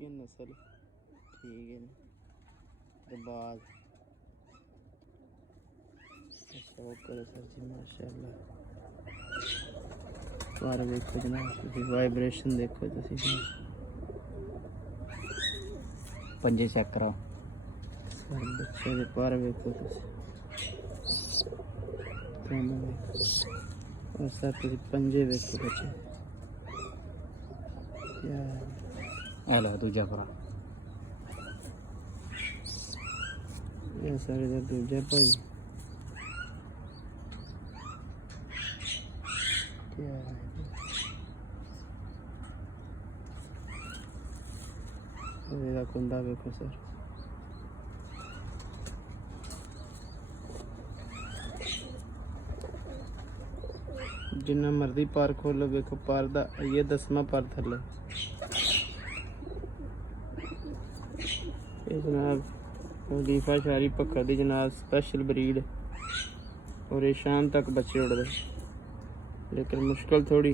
champion नस्ल ठीक है ते बाद अच्छा वो करो सर जी माशाल्लाह पर देखो जनाब तुसी वाइब्रेशन देखो तुसी पंजे चेक कराओ सर बच्चे दे पर देखो तुसी और सर तुसी पंजे देखो बच्चे यार ए लो दूजा भरा ये सारे इधर दूजा भाई क्या है ਇਹਦਾ ਕੁੰਡਾ ਵੇਖੋ ਸਰ ਜਿੰਨਾ ਮਰਜ਼ੀ ਪਰ ਖੋਲੋ ਵੇਖੋ ਪਰ ਦਾ ਇਹ 10ਵਾਂ ਪਰ ਥੱਲੇ ਇਹ ਜਨਾਬ लीफा शारी पक्का दी जनाब स्पेशल ब्रीड और ये शाम तक बच्चे उड़ते लेकिन मुश्किल थोड़ी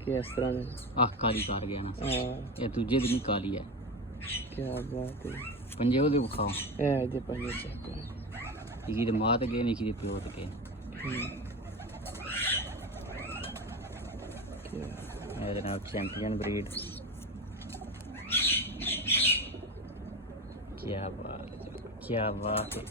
कि इस तरह में आह काली कार गया ना ये दूजे दिन काली है क्या बात है पंजे वो दिखाओ ए दे पंजे चेक करो की दे मां ते गए नहीं की दे प्यो ते गए क्या ये जनाब चैंपियन ब्रीड क्या बात है